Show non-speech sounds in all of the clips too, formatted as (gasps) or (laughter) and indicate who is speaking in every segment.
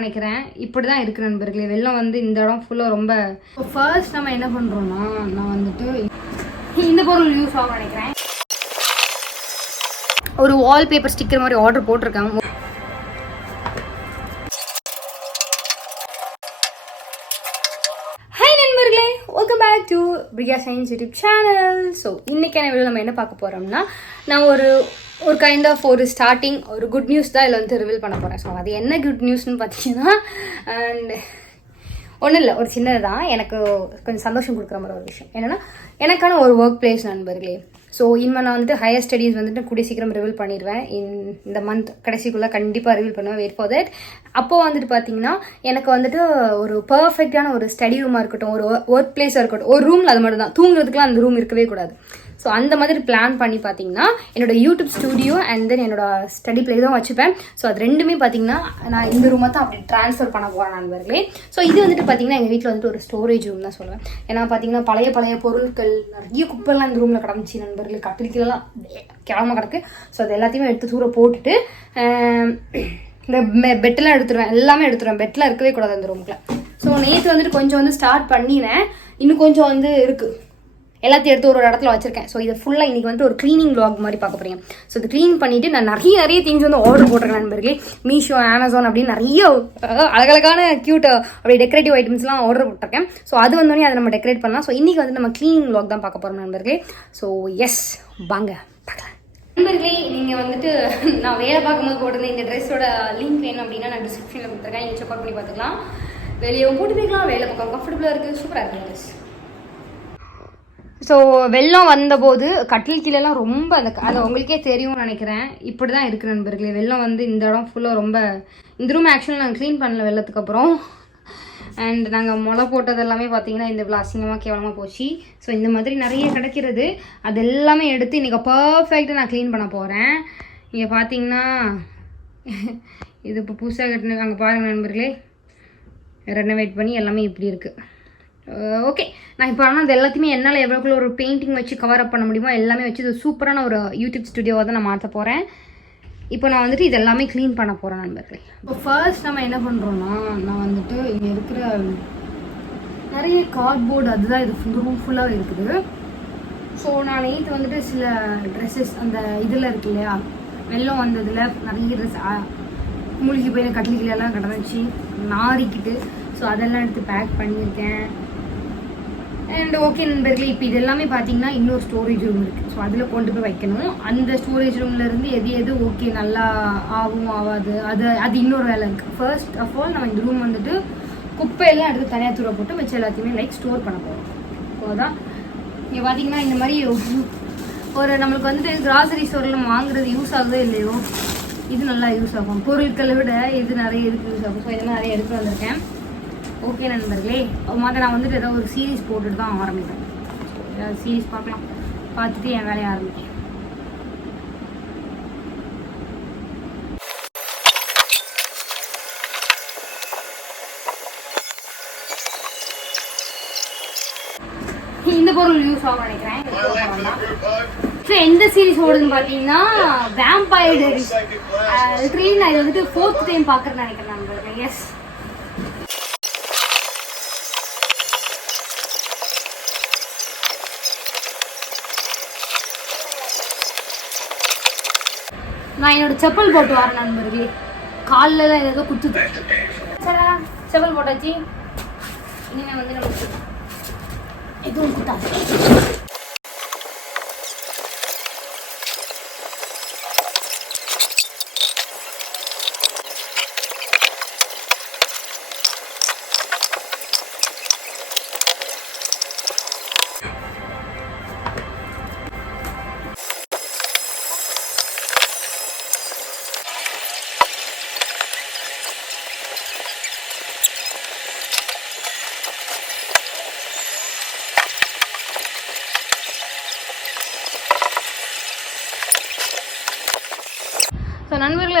Speaker 1: நினைக்கிறேன். இப்படி தான் இருக்கு நண்பர்களே. வெள்ளம் வந்து இந்த இடம் ஃபுல்லாக ரொம்ப ஃபர்ஸ்ட் நம்ம என்ன பண்ணுறோம்னா நான் வந்துட்டு இந்த பொருள் யூஸ் ஆகும் நினைக்கிறேன். ஒரு வால்பேப்பர் ஸ்டிக்கர் மாதிரி ஆர்டர் போட்டிருக்கேன் நண்பர்களே back to Priya science YouTube channel so இன்றைக்கான வீடியோ நம்ம என்ன பார்க்க போகிறோம்னா நான் ஒரு ஒரு கைண்ட் ஆஃப் ஒரு ஸ்டார்டிங் ஒரு குட் நியூஸ் தான் இதில் வந்து ரிவீல் பண்ண போகிறேன் ஸோ அது என்ன குட் நியூஸ்னு பார்த்தீங்கன்னா அண்ட் ஒன்றும் இல்லை ஒரு சின்னது தான். எனக்கு கொஞ்சம் சந்தோஷம் கொடுக்குற மாதிரி ஒரு விஷயம். என்னென்னா எனக்கான ஒரு ஒர்க் பிளேஸ் நண்பர்களே. ஸோ இனிமேல் நான் வந்துட்டு ஹையர் ஸ்டடீஸ் வந்துட்டு கூடிய சீக்கிரம் ரிவீல் பண்ணிடுவேன் இன்- இந்த மந்த் கடைசிக்குள்ளே கண்டிப்பாக ரிவீல் பண்ணுவேன். வெயிட் ஃபார் தட் அப்போது வந்துட்டு பார்த்தீங்கன்னா எனக்கு வந்துட்டு ஒரு பர்ஃபெக்டான ஒரு ஸ்டடி ரூமாக இருக்கட்டும் ஒரு ஒர்க் பிளேஸாக இருக்கட்டும் ஒரு ரூமில் அது மட்டும் தான் தூங்குறதுக்குலாம் அந்த ரூம் இருக்கவே கூடாது. ஸோ அந்த மாதிரி பிளான் பண்ணி பார்த்தீங்கன்னா என்னோட யூடியூப் ஸ்டூடியோ அண்ட் தென் என்னோட ஸ்டடி பிளே தான் வச்சுப்பேன். ஸோ அது ரெண்டுமே பார்த்தீங்கன்னா நான் இந்த ரூமை தான் அப்படி ட்ரான்ஸ்ஃபர் பண்ண போகிறேன் நண்பர்களே. ஸோ இது வந்துட்டு பார்த்தீங்கன்னா எங்கள் வீட்டில் வந்துட்டு ஒரு ஸ்டோரேஜ் ரூம் தான் சொல்லுவேன். ஏன்னா பார்த்தீங்கன்னா பழைய பழைய பொருட்கள் நிறைய குப்பைலாம் இந்த ரூமில் கிடந்துச்சு நண்பர்கள். கத்திரிக்கலாம் கிளம்ப கிடக்கு. ஸோ அது எல்லாத்தையுமே எடுத்து தூர போட்டுட்டு இந்த பெட்டெல்லாம் எடுத்துருவேன். எல்லாமே எடுத்துருவேன். பெட்டில் இருக்கவே கூடாது அந்த ரூமுக்குள்ள ஸோ நேற்று வந்துட்டு கொஞ்சம் வந்து ஸ்டார்ட் பண்ணினேன். இன்னும் கொஞ்சம் வந்து இருக்குது எல்லாத்தையும் எடுத்து ஒரு ஒரு இடத்துல வச்சிருக்கேன். ஸோ இது ஃபுல்லாக இன்னைக்கு வந்து ஒரு க்ளீனிங் vlog மாதிரி பார்க்க போகிறீங்க ஸோ இது க்ளீன் பண்ணிட்டு நான் நிறைய நிறைய திங்ஸ் வந்து ஆர்டர் போட்டிருக்கேன் நண்பர்களே. மீஷோ அமேசான் அப்படின்னு நிறைய அழகழகான க்யூட் அப்படி டெக்கரேட்டிவ் ஐட்டம்ஸ்லாம் ஆர்டர் போட்டிருக்கேன். ஸோ அது வந்தோடனே அதை நம்ம டெக்கரேட் பண்ணலாம். ஸோ இன்னைக்கு வந்து நம்ம க்ளீனிங் vlog தான் பார்க்க போகிறோம் நண்பர்களே. ஸோ எஸ் வாங்க பார்க்கலாம். நண்பர்களே நீங்கள் வந்துட்டு நான் வேலை பார்க்கும்போது போட்டிருந்த இந்த ட்ரெஸ்ஸோட லிங்க் வேணும் அப்படின்னா நான் டிஸ்கிரிப்ஷனில் கொடுத்துருக்கேன். நீங்கள் செக் அவுட் பண்ணி பார்த்துக்கலாம். வெளியே போட்டு போய்க்கலாம் வேலை பக்கம் கம்ஃபர்டபுளாக இருக்குது சூப்பராக இருக்குது ட்ரெஸ் ஸோ வெள்ளம் வந்தபோது கட்டில் கீழெல்லாம் ரொம்ப அந்த அது உங்களுக்கே தெரியும்னு நினைக்கிறேன். இப்படி தான் இருக்கிற நண்பர்களே. வெள்ளம் வந்து இந்த இடம் ஃபுல்லாக ரொம்ப இந்த ரூம் ஆக்சுவலாக நாங்கள் க்ளீன் பண்ணல வெள்ளத்துக்கு அப்புறம். அண்ட் நாங்கள் முளை போட்டது எல்லாமே பார்த்தீங்கன்னா இந்த இவ்வளோ அசிங்கமாக கேவலமாக போச்சு. ஸோ இந்த மாதிரி நிறைய கிடைக்கிறது. அது எல்லாமே எடுத்து இன்றைக்கி பர்ஃபெக்டாக நான் க்ளீன் பண்ண போகிறேன் இங்கே பார்த்தீங்கன்னா இது இப்போ புதுசாக கட்டின அங்கே பாருங்கள் நண்பர்களே. ரெனோவேட் பண்ணி எல்லாமே இப்படி இருக்குது ஓகே நான் இப்போ ஆனால் அது எல்லாத்தையுமே என்னால் எவ்வளோக்குள்ள ஒரு பெயிண்டிங் வச்சு கவர் அப் பண்ண முடியுமோ எல்லாமே வச்சு இது சூப்பரான ஒரு யூடியூப் ஸ்டுடியோவை தான் நான் மாற்ற போகிறேன் இப்போ நான் வந்துட்டு இது எல்லாமே க்ளீன் பண்ண போகிறேன் நண்பர்களே. இப்போ ஃபர்ஸ்ட் நம்ம என்ன பண்ணுறோன்னா நான் வந்துட்டு இங்கே இருக்கிற நிறைய கார்ட்போர்டு அதுதான் இது ஃபுல் ரூம் ஃபுல்லாக இருக்குது. ஸோ நான் நேற்று வந்துட்டு சில ட்ரெஸ்ஸஸ் அந்த இதில் இருக்கு இல்லையா? வெள்ளம் வந்ததில் நிறைய ட்ரெஸ் மூழ்கி போய் கட்டில் எல்லாம் கிடந்துச்சு நாரிக்கிட்டு ஸோ அதெல்லாம் எடுத்து பேக் பண்ணியிருக்கேன். அண்ட் ஓகே நண்பர்களே இப்போ இது எல்லாமே பார்த்தீங்கன்னா இன்னொரு ஸ்டோரேஜ் ரூம் இருக்குது ஸோ அதில் கொண்டு போய் வைக்கணும். அந்த ஸ்டோரேஜ் ரூம்லேருந்து எது எது ஓகே நல்லா ஆகும் ஆகாது அது அது இன்னொரு வேலை இருக்குது ஃபர்ஸ்ட் ஆஃப் ஆல் நம்ம இந்த ரூம் வந்துட்டு குப்பையெல்லாம் எடுத்து தனியாக தூர போட்டு மிச்சம் எல்லாத்தையுமே லைக் ஸ்டோர் பண்ண போகிறோம் ஸோ அதான். இங்கே பார்த்தீங்கன்னா இந்த மாதிரி ஒரு நம்மளுக்கு வந்துட்டு கிராசரி ஸ்டோரில் நம்ம வாங்குறது யூஸ் ஆகுதோ இல்லையோ இது நல்லா யூஸ் ஆகும். பொருட்களை விட இது நிறைய இதுக்கு யூஸ் ஆகும். ஸோ இதெல்லாம் நிறைய எடுத்து வந்திருக்கேன். ஓகே நண்பர்களே. மாதிரி நான் வந்துட்டு ஏதாவது ஒரு சீரீஸ் போட்டுட்டு தான் ஆரம்பிப்பேன். ஏதாவது சீரீஸ் பார்க்கலாம். பார்த்துட்டு என் வேலையை ஆரம்பிக்கேன் இந்த பொருள் யூஸ் ஆகும் நினைக்கிறேன். ஸோ எந்த சீரிஸ் ஓடுதுன்னு பார்த்தீங்கன்னா வேம்பயர்டு லிட்ரலி நான் இது வந்துட்டு ஃபோர்த் டைம் பார்க்குறேன்னு நினைக்கிறேன் நண்பர்களே. எஸ் நான் என்னோட செப்பல் போட்டு வரேன் நண்பர்களே. காலில் தான் ஏதாவது குத்துது. சரா செப்பல் போட்டாச்சு. இனிமே வந்து நமக்கு எதுவும் குத்தாது.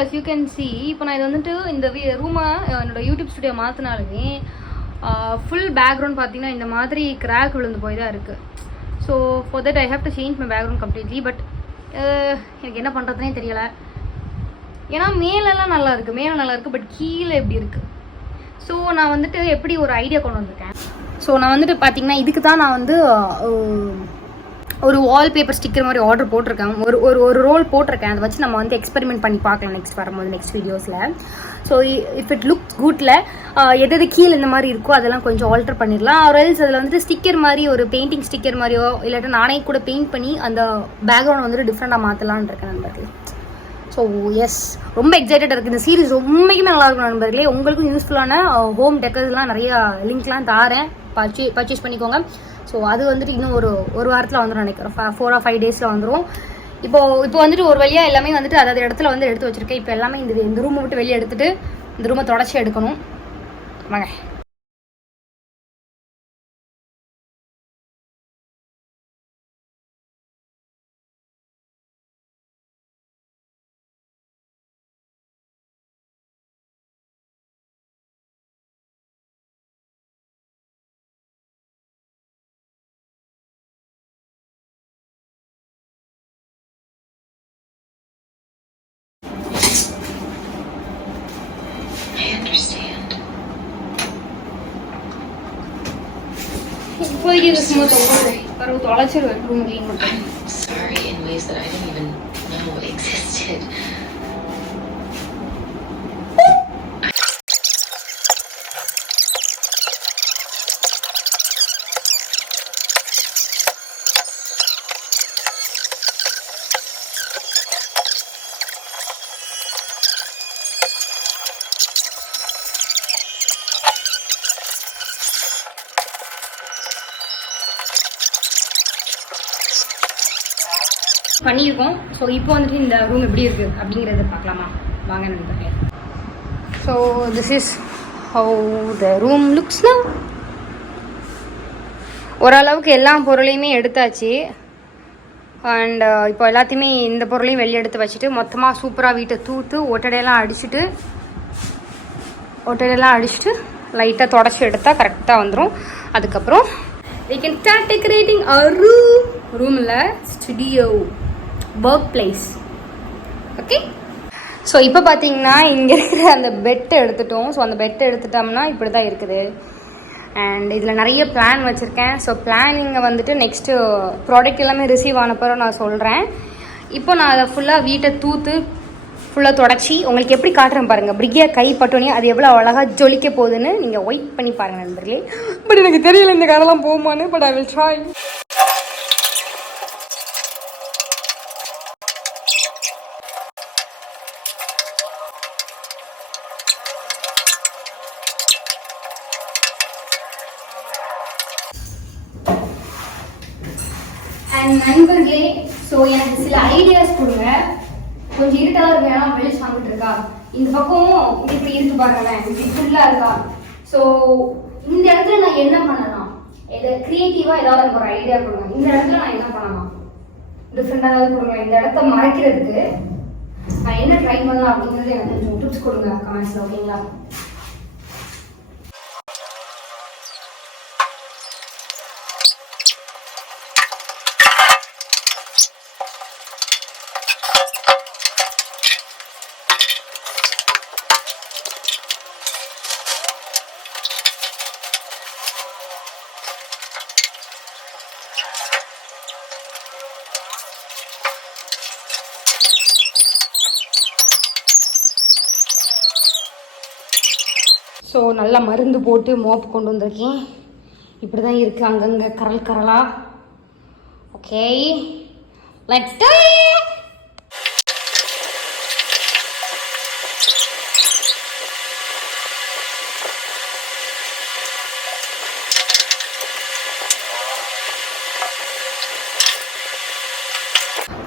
Speaker 1: அஸ் யூ கேன் சி இப்போ நான் இது வந்துட்டு இந்த ரூமை என்னோட யூடியூப் ஸ்டுடியோ மாற்றினாலுமே ஃபுல் பேக்ரவுண்ட் பார்த்தீங்கன்னா இந்த மாதிரி கிராக் விழுந்து போய் தான் இருக்குது so for that I have to change my background completely but எனக்கு என்ன பண்ணுறதுனே தெரியலை. ஏன்னா மேலெல்லாம் நல்லா இருக்குது மேலே நல்லா இருக்குது பட் கீழே எப்படி இருக்குது ஸோ நான் வந்துட்டு எப்படி ஒரு ஐடியா கொண்டு வந்திருக்கேன்? ஸோ நான் வந்துட்டு பார்த்தீங்கன்னா இதுக்கு தான் நான் வந்து ஒரு வால்பேப்பர் ஸ்டிக்கர் மாதிரி ஆர்டர் போட்டிருக்கேன் ஒரு ஒரு ஒரு ரோல் போட்டிருக்கேன். அதை வச்சு நம்ம வந்து எக்ஸ்பெரிமெண்ட் பண்ணி பார்க்கலாம் நெக்ஸ்ட் வரும்போது நெக்ஸ்ட் வீடியோஸில் ஸோ இஃப் இட் லுக் குட்ல எது எது கீழே இந்த மாதிரி இருக்கோ அதெல்லாம் கொஞ்சம் ஆல்டர் பண்ணிடலாம். ஒரு எல்ஸ் அதில் வந்து ஸ்டிக்கர் மாதிரி ஒரு பெயிண்டிங் ஸ்டிக்கர் மாதிரியோ இல்லாட்டா நானே கூட பெயிண்ட் பண்ணி அந்த பேக்ரவுண்ட் வந்துட்டு டிஃப்ரெண்ட்டாக மாற்றலான்னு இருக்கேன் நண்பர்கள். ஸோ எஸ் ரொம்ப எக்ஸைட்டட் இருக்குது இந்த சீரிஸ் ரொம்பவுமே நல்லா இருக்கும் நண்பர்களே. உங்களுக்கும் யூஸ்ஃபுல்லான ஹோம் டெக்கர்ஸ்லாம் நிறையா லிங்க்லாம் தாரேன் பர்ச்சே பர்ச்சேஸ் பண்ணிக்கோங்க. ஸோ அது வந்துட்டு இன்னும் ஒரு ஒரு வாரத்தில் வந்துடும் நினைக்கிறேன். ஃபோர் ஆர் ஃபைவ் டேஸில் வந்துடும் இப்போ இப்போ வந்துட்டு ஒரு வழியாக எல்லாமே வந்துட்டு அதாவது இடத்துல வந்து எடுத்து வச்சிருக்கேன். இப்போ எல்லாமே இந்த இந்த ரூமை விட்டு வெளியே எடுத்துட்டு இந்த ரூமை தொடச்சி எடுக்கணும். வாங்க. இப்போதைக்கு இது சும்மா தொலை தொலைச்சிருவேன் ரூம் க்ளீன் பண்ணுறேன்
Speaker 2: I'm sorry in ways that I didn't
Speaker 1: பண்ணியிருக்கோம். ஸோ இப்போ வந்துட்டு இந்த ரூம் எப்படி இருக்குது அப்படிங்கிறத பார்க்கலாமா? வாங்க நண்பர்களே. So this is how the room லுக்ஸ்னா ஓரளவுக்கு எல்லா பொருளையுமே எடுத்தாச்சு. அண்ட் uh, இப்போ எல்லாத்தையுமே இந்த பொருளையும் வெளியே எடுத்து வச்சுட்டு மொத்தமாக சூப்பராக வீட்டை தூத்து ஒட்டடையெல்லாம் அடிச்சுட்டு ஒட்டடையெல்லாம் அடிச்சுட்டு லைட்டாக தொடச்சி எடுத்தால் கரெக்டாக வந்துடும் அதுக்கப்புறம் we can start decorating a room ரூமில் studio work place okay so இப்போ பார்த்தீங்கன்னா இங்கே இருக்கிற அந்த பெட்டை எடுத்துட்டோம். ஸோ அந்த பெட்டை எடுத்துட்டோம்னா இப்படி தான் இருக்குது. அண்ட் இதில் நிறைய பிளான் வச்சுருக்கேன். ஸோ பிளானிங்கை வந்துட்டு நெக்ஸ்ட்டு ப்ராடக்ட் எல்லாமே ரிசீவ் ஆன பிறகு நான் சொல்கிறேன் இப்போ நான் அதை ஃபுல்லாக வீட்டை தூத்து ஃபுல்லாக தொடச்சி உங்களுக்கு எப்படி காட்டுறேன் பாருங்கள் பிரிக்கியா கை பட்டோனே அது எவ்வளோ அழகாக ஜொலிக்க போகுதுன்னு நீங்கள் ஒயிட் பண்ணி பாருங்கள் நண்பர்களே. (gasps) பட் எனக்கு தெரியல இந்த கதைலாம் போகுமான்னு பட் ஐ வில் ட்ரை நண்பர்களே ஸோ எனக்கு சில ஐடியாஸ் கொடுங்க. கொஞ்சம் இருட்டாக இருக்கு ஏன்னா வெளிச்சு வாங்கிட்டு இருக்கா? இந்த பக்கம் இப்படி இருக்கு பாருங்களேன். இப்படி ஃபுல்லாக இருக்கா? ஸோ இந்த இடத்துல நான் என்ன பண்ணலாம்? இதை க்ரியேட்டிவாக ஏதாவது எனக்கு ஒரு ஐடியா கொடுங்க. இந்த இடத்துல நான் என்ன பண்ணலாம்? டிஃப்ரெண்டாக ஏதாவது கொடுங்க. இந்த இடத்த மறைக்கிறதுக்கு நான் என்ன ட்ரை பண்ணலாம் அப்படிங்கிறது எனக்கு கொஞ்சம் டிப்ஸ் கொடுங்க கமெண்ட்ஸில் ஓகேங்களா ஸோ நல்லா மருந்து போட்டு மோப்பு கொண்டு வந்திருக்கேன். இப்படி தான் இருக்குது அங்கங்கே கரல் கரலா. ஓகே லெட்ஸ்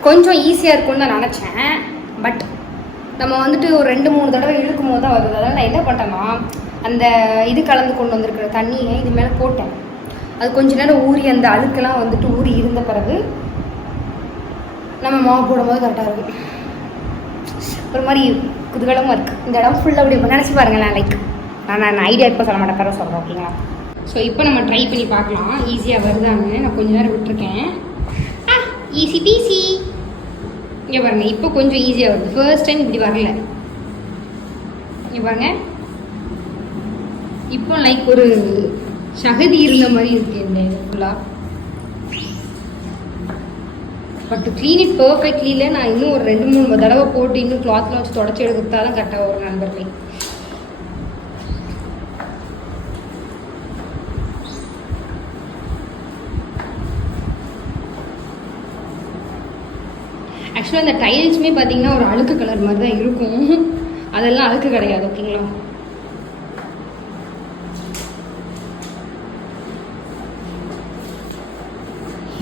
Speaker 1: கொஞ்சம் ஈஸியாக இருக்கும்னு தான் நினச்சேன். பட் நம்ம வந்துட்டு ஒரு ரெண்டு மூணு தடவை இழுக்கும் போது தான் வருது. அதனால் நான் என்ன பண்ணிட்டேன்னா அந்த இது கலந்து கொண்டு வந்திருக்கிற தண்ணியை இது மேலே போட்டேன். அது கொஞ்ச நேரம் ஊறி அந்த அழுக்கெல்லாம் வந்துட்டு ஊறி இருந்த பிறகு நம்ம மாவு போடும்போது கரெக்டாக இருக்கும். ஒரு மாதிரி குதூகலமாக இருக்குது இந்த இடம் ஃபுல்லாக அப்படி நினச்சி பாருங்களேன் லைக் நான் நான் ஐடியா இப்போ சொல்ல மாட்டேன். பிறகு சொல்கிறேன் ஓகேங்களா ஸோ இப்போ நம்ம ட்ரை பண்ணி பார்க்கலாம். ஈஸியாக வருதான்னு நான் கொஞ்ச நேரம் விட்டுருக்கேன். ஆ ஈஸி பீசி இங்கே பாருங்கள் இப்போ கொஞ்சம் ஈஸியாக வருது. ஃபர்ஸ்ட் டைம் இப்படி வரல. இங்கே பாருங்கள் இப்போ லைக் ஒரு சகதி இருந்த மாதிரி இருக்கு என்ன ஃபுல்லாக பட் க்ளீன் இட் பர்ஃபெக்ட்லி இல்லை நான் இன்னும் ஒரு ரெண்டு மூணு தடவை போட்டு இன்னும் கிளாத்லாம் வச்சு தொடச்சி எடுக்கிறதா தான் கரெக்டாக வரும் நண்பர்களே. ஆக்சுவலாக அந்த டைல்ஸுமே பார்த்தீங்கன்னா ஒரு அழுக்கு கலர் மாதிரி தான் இருக்கும். (laughs) அதெல்லாம் அழுக்கு கிடையாது ஓகேங்களா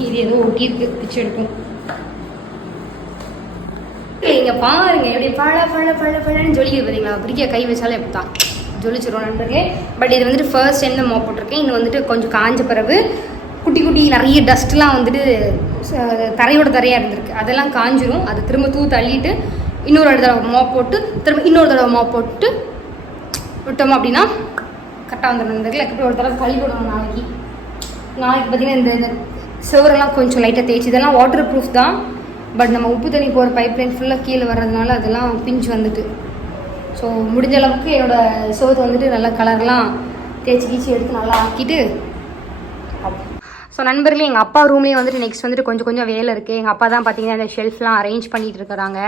Speaker 1: இது ஏதோ ஒட்டியிருக்கு பிச்சு எடுக்கும். இங்க பாருங்க எப்படி பழ பழ பழ பழன்னு ஜொலிக்குது பார்த்தீங்களா பிடிக்க கை வச்சாலே எப்படி தான் ஜொலிச்சிரும் நண்பர்களே. பட் இது வந்துட்டு ஃபர்ஸ்ட் டைம் தான் மோப் போட்டிருக்கேன். இன்னும் வந்துட்டு கொஞ்சம் காஞ்ச பிறகு குட்டி குட்டி நிறைய டஸ்ட்லாம் வந்துட்டு தரையோட தரையாக இருந்திருக்கு. அதெல்லாம் காஞ்சிரும். அது திரும்ப தூ தள்ளிட்டு இன்னொரு தடவை மோப் போட்டு திரும்ப இன்னொரு தடவை மோப் போட்டு விட்டோம் அப்படின்னா கரெக்டாக வந்துடும் நண்பர்களே. எப்படி ஒரு தடவை கழுவி விடணும் நாளைக்கு. நாளைக்கு பார்த்தீங்கன்னா இந்த இந்த சுவரெல்லாம் கொஞ்சம் லைட்டாக தேய்ச்சி இதெல்லாம் வாட்டர் ப்ரூஃப் தான். பட் நம்ம உப்பு தண்ணி போகிற பைப் லைன் ஃபுல்லாக கீழே வர்றதுனால அதெல்லாம் பிஞ்சு வந்துட்டு. ஸோ முடிஞ்ச அளவுக்கு என்னோடய சோத்து வந்துட்டு நல்லா கலர்லாம் தேய்ச்சி கீச்சி எடுத்து நல்லா ஆக்கிட்டு ஸோ நண்பர்களே எங்கள் அப்பா ரூம்லேயே வந்துட்டு நெக்ஸ்ட் வந்துட்டு கொஞ்சம் கொஞ்சம் வேலை இருக்குது எங்கள் அப்பா தான் பார்த்தீங்கன்னா இந்த ஷெல்ஃப்லாம் அரேஞ்ச் பண்ணிகிட்டு இருக்கிறாங்க.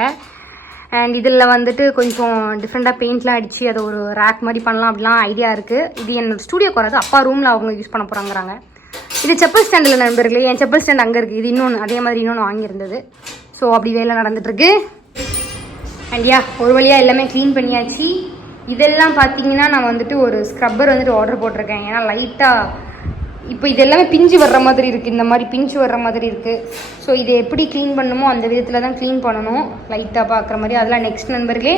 Speaker 1: அண்ட் இதில் வந்துட்டு கொஞ்சம் டிஃப்ரெண்ட்டாக பெயிண்ட்லாம் அடித்து அதை ஒரு ரேக் மாதிரி பண்ணலாம் அப்படிலாம் ஐடியா இருக்குது இது என்னோட ஸ்டூடியோ வராது அப்பா ரூமில் அவங்க யூஸ் பண்ண போகிறாங்கிறாங்க இது செப்பல் ஸ்டாண்டில் நண்பர்களே என் செப்பல் ஸ்டாண்ட் அங்கே இருக்குது இது இன்னொன்று அதே மாதிரி இன்னொன்று வாங்கியிருந்தது. ஸோ அப்படி வேலை நடந்துட்டுருக்கு. அண்ட்யா ஒரு வழியாக எல்லாமே க்ளீன் பண்ணியாச்சு. இதெல்லாம் பார்த்தீங்கன்னா நான் வந்துட்டு ஒரு ஸ்க்ரப்பர் வந்துட்டு ஆர்டர் போட்டிருக்கேன். ஏன்னா லைட்டாக இப்போ இது எல்லாமே பிஞ்சு வர்ற மாதிரி இருக்குது இந்த மாதிரி பிஞ்சு வர்ற மாதிரி இருக்குது ஸோ இதை எப்படி க்ளீன் பண்ணணுமோ அந்த விதத்தில் தான் க்ளீன் பண்ணணும். லைட்டாக பார்க்குற மாதிரி. அதெல்லாம் நெக்ஸ்ட் நண்பர்களே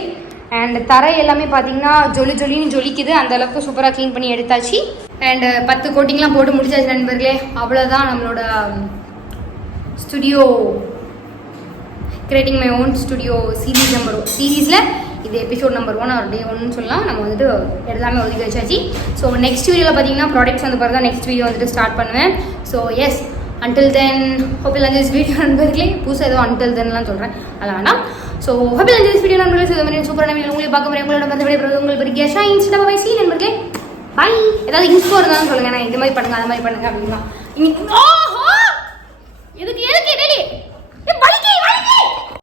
Speaker 1: அண்ட் தரை எல்லாமே பார்த்தீங்கன்னா ஜொலி ஜொலின்னு ஜொலிக்குது. அந்த அளவுக்கு சூப்பராக க்ளீன் பண்ணி எடுத்தாச்சு. அண்ட் பத்து கோட்டிங்லாம் போட்டு முடிச்சாச்சு நண்பர்களே. அவ்வளோதான் நம்மளோட studio creating my own studio series number சீரீஸில் இது எபிசோட் நம்பர் ஒன் ஒரு டே ஒன்னு சொல்லலாம். நம்ம வந்துட்டு எல்லாமே ஒதுக்கி வச்சாச்சு. ஸோ நெக்ஸ்ட் வீடியோவில் பார்த்தீங்கன்னா ப்ராடக்ட்ஸ் வந்து பிறகு தான் நெக்ஸ்ட் வீடியோ வந்துட்டு ஸ்டார்ட் பண்ணுவேன். ஸோ எஸ் அன்டில் தென் ஹோப்பில் வந்து வீடியோ நண்பர்களே. புதுசாக ஏதோ அன்டில் தென்லாம் சொல்கிறேன் அது வேண்டாம் ஸோ ஹோப்பில் வந்து வீடியோ நண்பர்களே ஸோ மாதிரி சூப்பரான வீடியோ உங்களை பார்க்க முடியும். உங்களோட வந்து விடைபெறுவது உங்களுக்கு பெரிய கேஷா இன்ஸ்டா பை சீ. நண்பர்களே பாய் ஏதாவது இன்ஸ்டோ இருந்தாலும் சொல்லுங்கள் நான் இந்த மாதிரி பண்ணுங்க அந்த மாதிரி பண்ணுங்க அப்படின்னா. எதுக்கு எதுக்கு